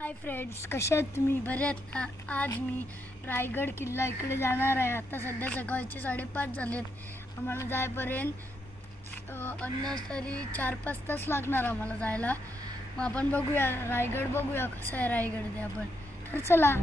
Hi friends, कसे आहेत तुम्ही? बरे आहेत का? आज मी रायगड किल्ला इकडे जाणार आहे. आता सध्या सकाळचे 5:30 झालेत. आम्हाला जायपर्यंत तरी 4-5 तास लागणार आम्हाला जायला. मग आपण बघूया रायगड, बघूया कसं आहे रायगड ते आपण. तर चला.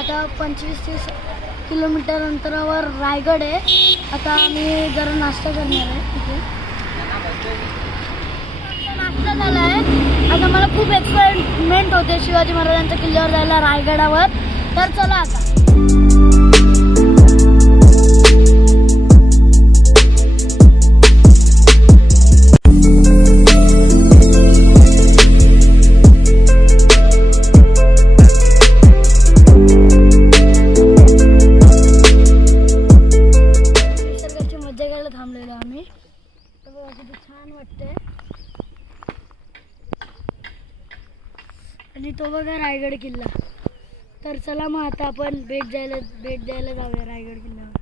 आता 25-30 किलोमीटर अंतरावर रायगड आहे. आता आम्ही जरा नाश्ता करणार आहे तिथे. नाश्ता झाला आहे. आता मला खूप एक्साइटमेंट होते शिवाजी महाराजांच्या किल्ल्यावर जायला, रायगडावर. तर चला आता. थांबलेलो आम्ही. तर बघा किती छान वाटतंय. आणि तो बघा रायगड किल्ला. तर चला मग आता आपण भेट द्यायला जाऊया रायगड किल्ल्यावर.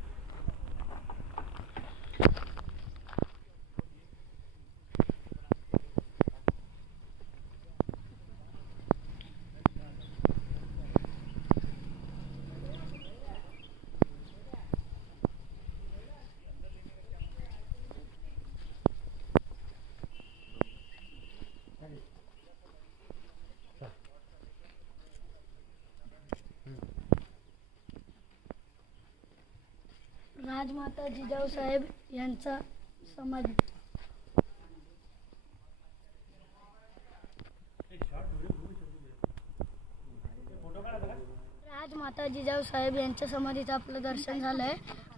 राजमाता जिजाऊ साहेब यांचा समाधी. राजमाता जिजाऊ साहेब यांच्या समाधीचं आपलं दर्शन झालंय.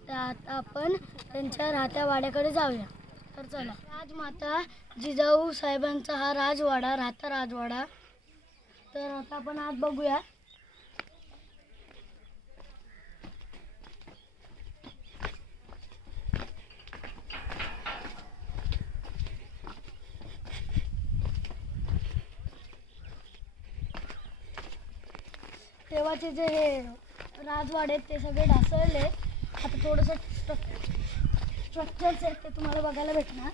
तर आता आपण त्यांच्या राहत्या वाड्याकडे जाऊया. तर चला. राजमाता जिजाऊ साहेबांचा हा राजवाडा, राहता राजवाडा. तर आता आपण आत बघूया. तेव्हाचे जे हे राजवाडे आहेत ते सगळे ढासळले. आता थोडंसं स्ट्रक्चर्स आहेत ते तुम्हाला बघायला भेटणार.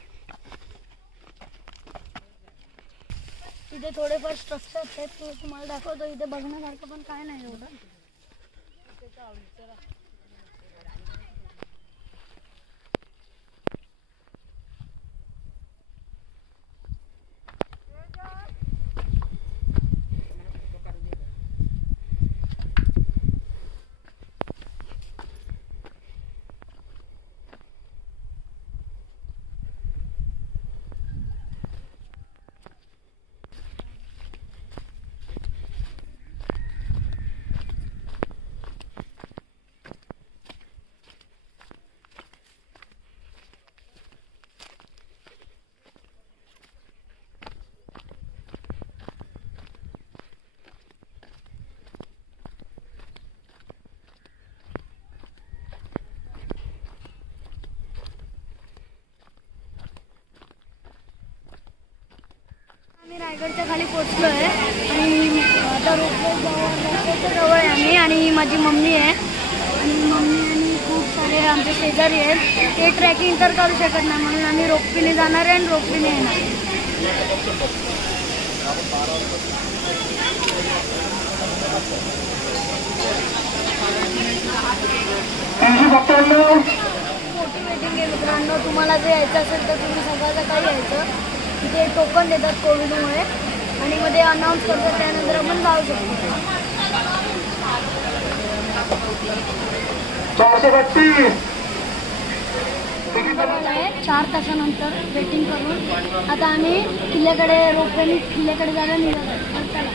इथे थोडेफार स्ट्रक्चर्स आहेत ते तुम्हाला दाखवतो. इथे बघण्यासारखं पण काय नाही एवढं. आम्ही रायगडच्या खाली पोचलो आहे आणि आता रोपवेच्या जवळ आहे आम्ही. आणि माझी मम्मी आहे आणि खूप सारे आमचे शेजारी आहेत. ते ट्रेकिंग तर करू शकत नाही म्हणून आम्ही रोपवेने जाणार आहे आणि रोपवेने येणार. मोटिवेटिंग आहे मित्रांनो. तुम्हाला जर यायचं असेल तर तुम्ही सकाळ सकाळी यायचं. तिथे टोकन देतात कोविडमुळे आणि मध्ये अनाऊन्स करतात. त्यानंतर आपण जाऊ शकतो. 4 तासानंतर वेटिंग करून आता आम्ही किल्ल्याकडे रोपवेने किल्ल्याकडे जायला निघालो. चला.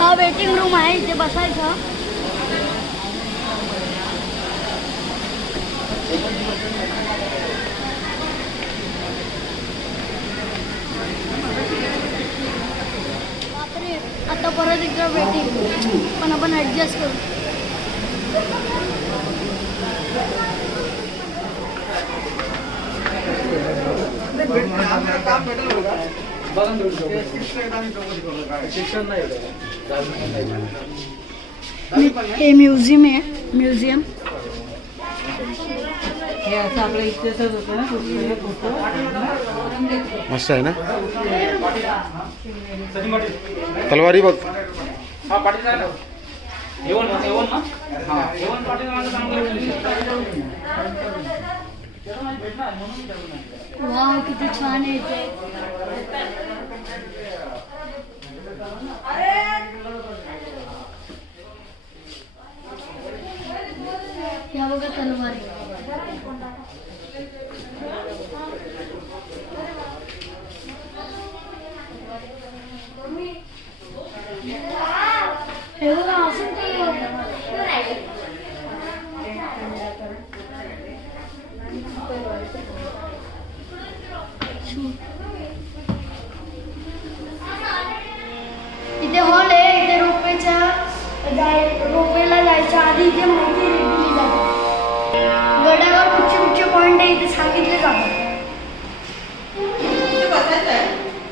हा वेटिंग रूम आहे, इथे बसायचं. बापरे, आता परत एकदा वेटिंग, पण आपण ॲडजस्ट करू. हे म्युझियम आहे, म्युझियम. मस्त आहे ना. तलवारी बघ. वाव, किती छान आहे इथे. या बघा तलवारी. हे बघा असं इथे हॉल आहे. इथे रोपवेला जायच्या आधी इथे माहिती दिली जाते. गडावर कुठचे पॉइंट आहे इथे सांगितले जातात.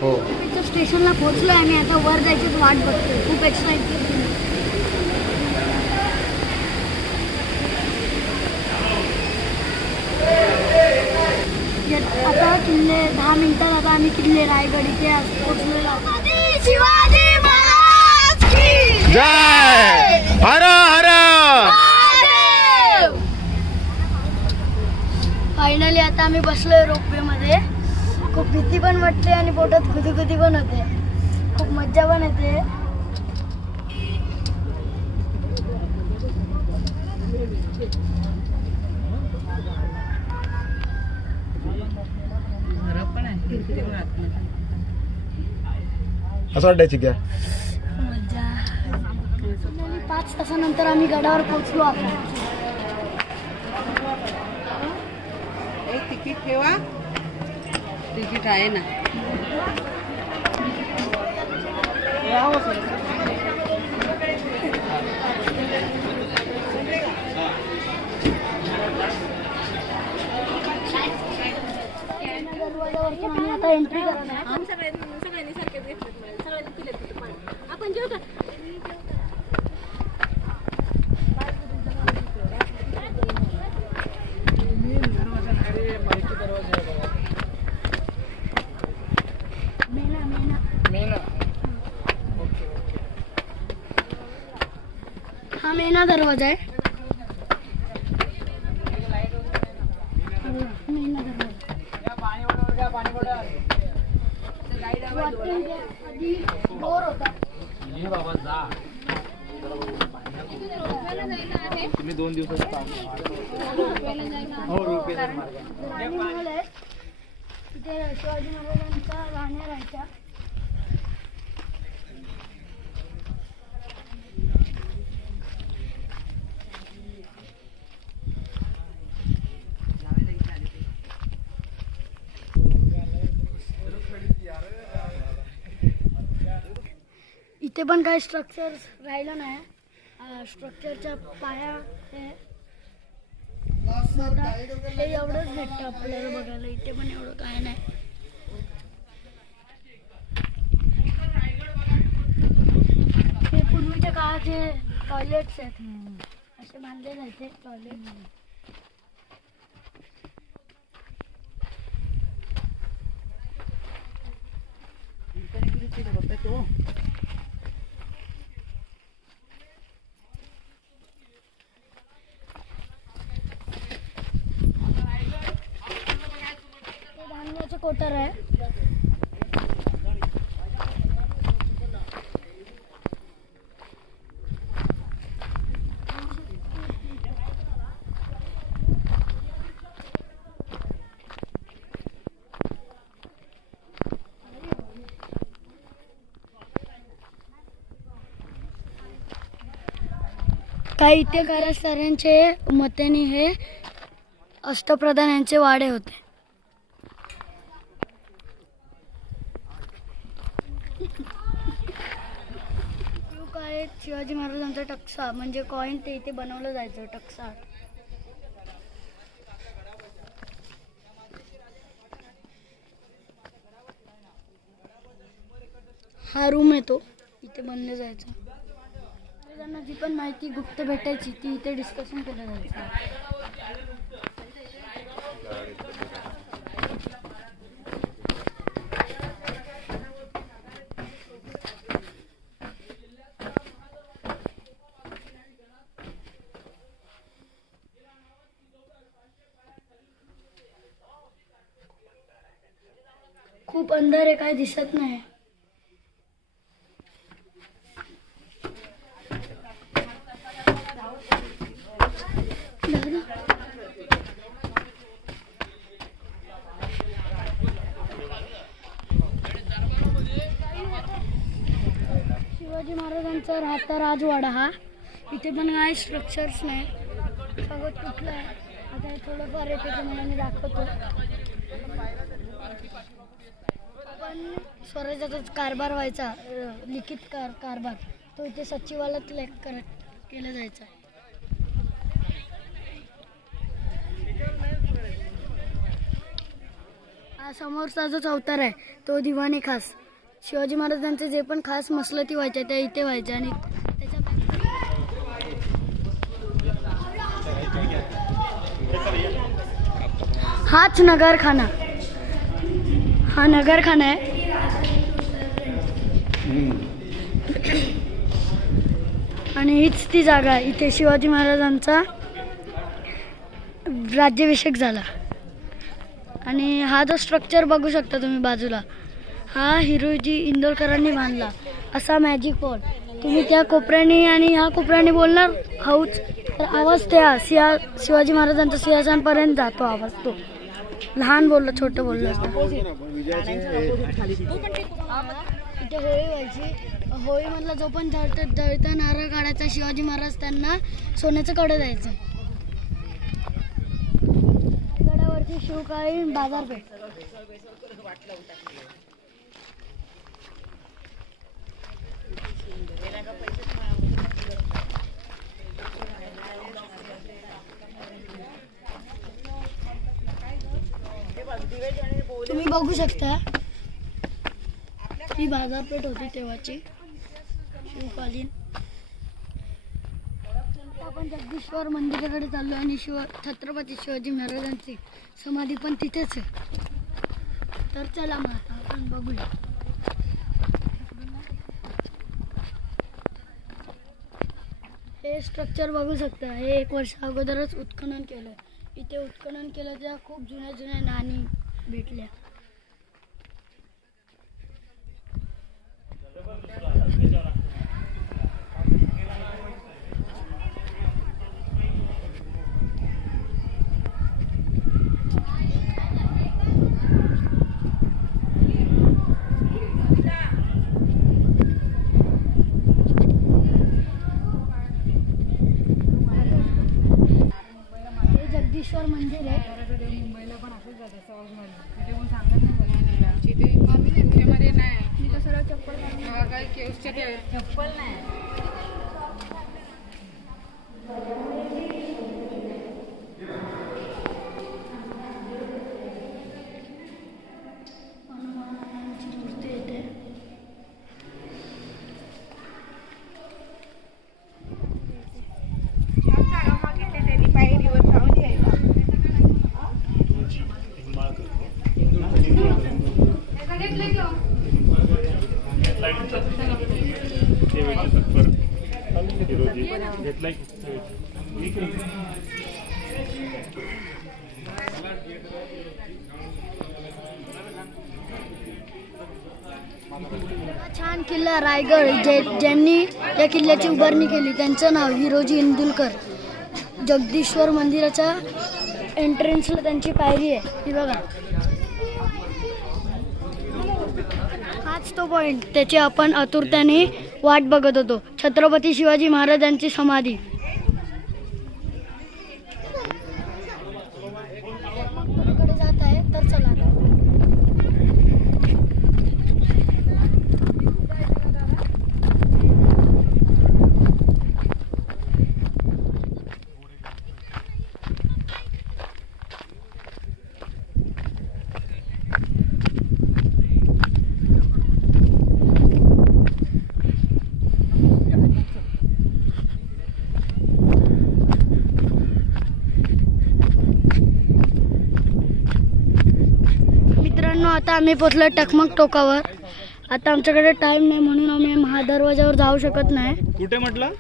हो, इथं स्टेशनला पोहोचलोय आम्ही. आता वर जायची वाट बघतोय. खूप एक्साइटेड. आता किल्ले 10 मिनिटात आता आम्ही किल्ले रायगड इथे पोहोचलेलो आहोत. शिवाजी महाराज की जय. हर हर. फायनली आता आम्ही बसलोय रोपवे मध्ये. खूप भीती पण वाटते आणि पोटात गुदगुदी पण होते. खूप मज्जा पण येते. असं वाटायची क्या मज्जा. 5 तासानंतर आम्ही गडावर पोहोचलो. आता तिकीट ठेवा. तिकीट आहे ना. आम्ही आता एंट्री करणार आहे. आपण जेवतो. हा मेना दरवाजा आहे. मेना दरवाजा. आधी बोर होता. तुम्ही 2 दिवसाचं काम तिथे शिवाजी महाराजांच्या राहण्या राहायच्या. इथे पण काही स्ट्रक्चर राहिलं नाही. स्ट्रक्चरच्या पाया हे एवढंच भेटतं आपल्याला बघायला. इथे पण एवढं काय नाही. हे पूर्वीच्या काळाचे टॉयलेट्स आहेत. असे बांधले जायचे टॉयलेट. धान्याचं कोटर आहे. काही इतिहासकारांचे मतेने हे अष्टप्रधान यांचे वाडे होते. काय शिवाजी महाराजांचा टकसा म्हणजे कॉईन ते इथे बनवलं जायचं टकसा. हा रूम आहे तो इथे बनलं जायचं. त्यांना जी पण माहिती गुप्त भेटायची ती इथे डिस्कशन केलं जायचं. खूप अंधार आहे, काय दिसत नाही. शिवाजी महाराजांचा राहता राजवाडा हा. इथे पण काय स्ट्रक्चर्स नाही, सगळं तुटलं आहे. आता हे थोडंफार येते तुम्हाला मी दाखवतो. पण स्वराज्याचाच कारभार व्हायचा, लिखित कारभार तो इथे सचिवालयात केला जायचा. हा समोरचा जो चौतार आहे तो दिवाणी खास. शिवाजी महाराजांचे जे पण खास मसलती व्हायच्या त्या इथे व्हायच्या. आणि हाच नगरखाना, हा नगरखाना आहे. आणि हीच ती जागा आहे इथे शिवाजी महाराजांचा राज्याभिषेक झाला. आणि हा जो स्ट्रक्चर बघू शकता तुम्ही बाजूला, हा हिरोजी इंदोरकरांनी बांधला असा मॅजिक पॉट. तुम्ही त्या कोपऱ्याने आणि ह्या कोपऱ्याने बोलणार हौच तर आवाज त्या शिवाजी महाराजांच्या सिंहासनापर्यंत जातो आवाज. तो लहान बोललं छोटं बोललं असतं. इथे होळी व्हायची. होळीमधला जो पण जळता नारळ काढायचा शिवाजी महाराज त्यांना सोन्याचं कडं द्यायचं. गडावरची शिवकाळी बाजारपेठ. तुम्ही बघू शकता ही बाजारपेठ होती तेव्हाची शिवकालीन. आपण जगदीश्वर मंदिराकडे चाललो आणि छत्रपती शिवाजी महाराजांची समाधी पण तिथेच आहे. तर चला मग आता आपण बघूया. हे स्ट्रक्चर बघू शकता. हे 1 वर्ष अगोदरच उत्खनन केलं. इथे उत्खनन केलं त्या खूप जुन्या नाणी भेटल्या. जगदीश्वर मंदिर आहे. मुंबईला पण असंच जातं सहजमध्ये. तिथे सांगत नाही नाही. मी तर सरळ चप्पल काय केसच्या चप्पल नाही. हनुमानाची मूर्ती येते. छान किल्ला रायगड. ज्यांनी या किल्ल्याची उभारणी केली त्यांचं नाव हिरोजी इंदुलकर. जगदीश्वर मंदिराच्या एंट्रन्सला त्यांची पायरी आहे ही बघा. हाच तो पॉइंट, त्याची आपण आतुरतेने वाट बघत होतो. छत्रपती शिवाजी महाराजांची समाधी. आम्ही पोचलो टकमक टोकावर. आता आमच्याकडे टाइम नाही म्हणून आम्ही महादरवाजावर जाऊ शकत नाही. कुठे म्हटलं?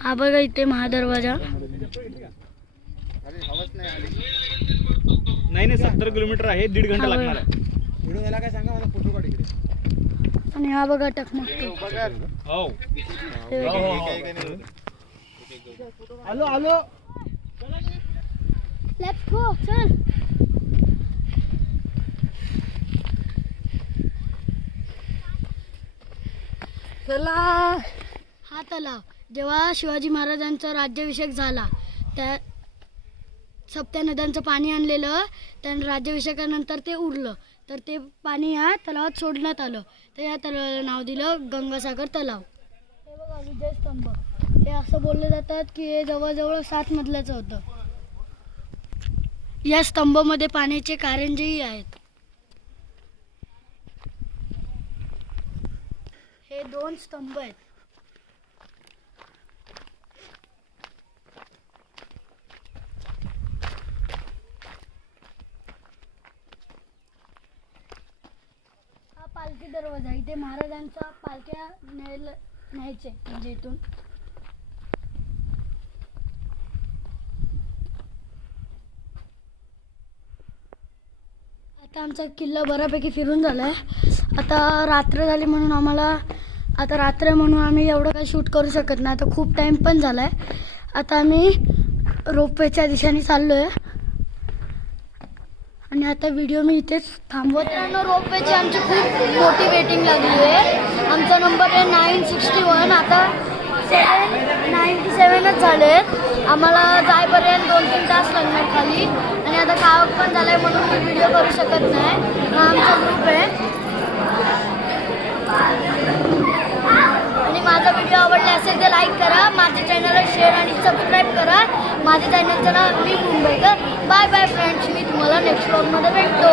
हा बघा इथे महादरवाजा. नाही 70 किलोमीटर आहे, 1.5 घंटा हा, लागणार आहे. आणि हा बघा टकमक टोक. हो हे बघा. आलो Let's go, चल. चला. हा तलाव जेव्हा शिवाजी महाराजांचा राज्याभिषेक झाला त्या सप्त्या नद्यांचं पाणी आणलेलं, त्यानं राज्याभिषेकानंतर ते उरलं तर ते पाणी या तलावात सोडण्यात आलं, तर या तलावाला नाव दिलं गंगासागर तलाव. हे बघा विजय स्तंभ. हे असं बोलले जातात की हे जवळजवळ 7 मजल्याचं होतं. या स्तंभामध्ये पाण्याचे कारंजेही आहेत. हे 2 स्तंभ आहेत. हा पालखी दरवाजा. इथे महाराजांच्या पालख्या न्यायचे म्हणजे इथून. आता आमचा किल्ला बऱ्यापैकी फिरून झाला आहे. आता रात्र झाली म्हणून आम्ही एवढं काही शूट करू शकत नाही. आता खूप टाईम पण झाला आहे. आता आम्ही रोपवेच्या दिशेने चाललो आहे आणि आता व्हिडिओ मी इथेच थांबवत. रोपवेची आमची खूप मोठी वेटिंग लागली आहे. आमचा नंबर आहे 961. आता 797च झाले आहेत. आम्हाला जायपर्यंत 2-3 तास लागणार खाली. आणि आता कावक पण झालं आहे म्हणून मी व्हिडिओ करू शकत नाही. हा आमचा ग्रुप आहे. आणि माझा व्हिडिओ आवडला असेल तर लाईक करा, माझ्या चॅनलला शेअर आणि सबस्क्राईब करा. माझ्या चॅनलचं नाव मी मुंबईकर. बाय बाय फ्रेंड्स, मी तुम्हाला नेक्स्ट व्लॉगमध्ये भेटतो.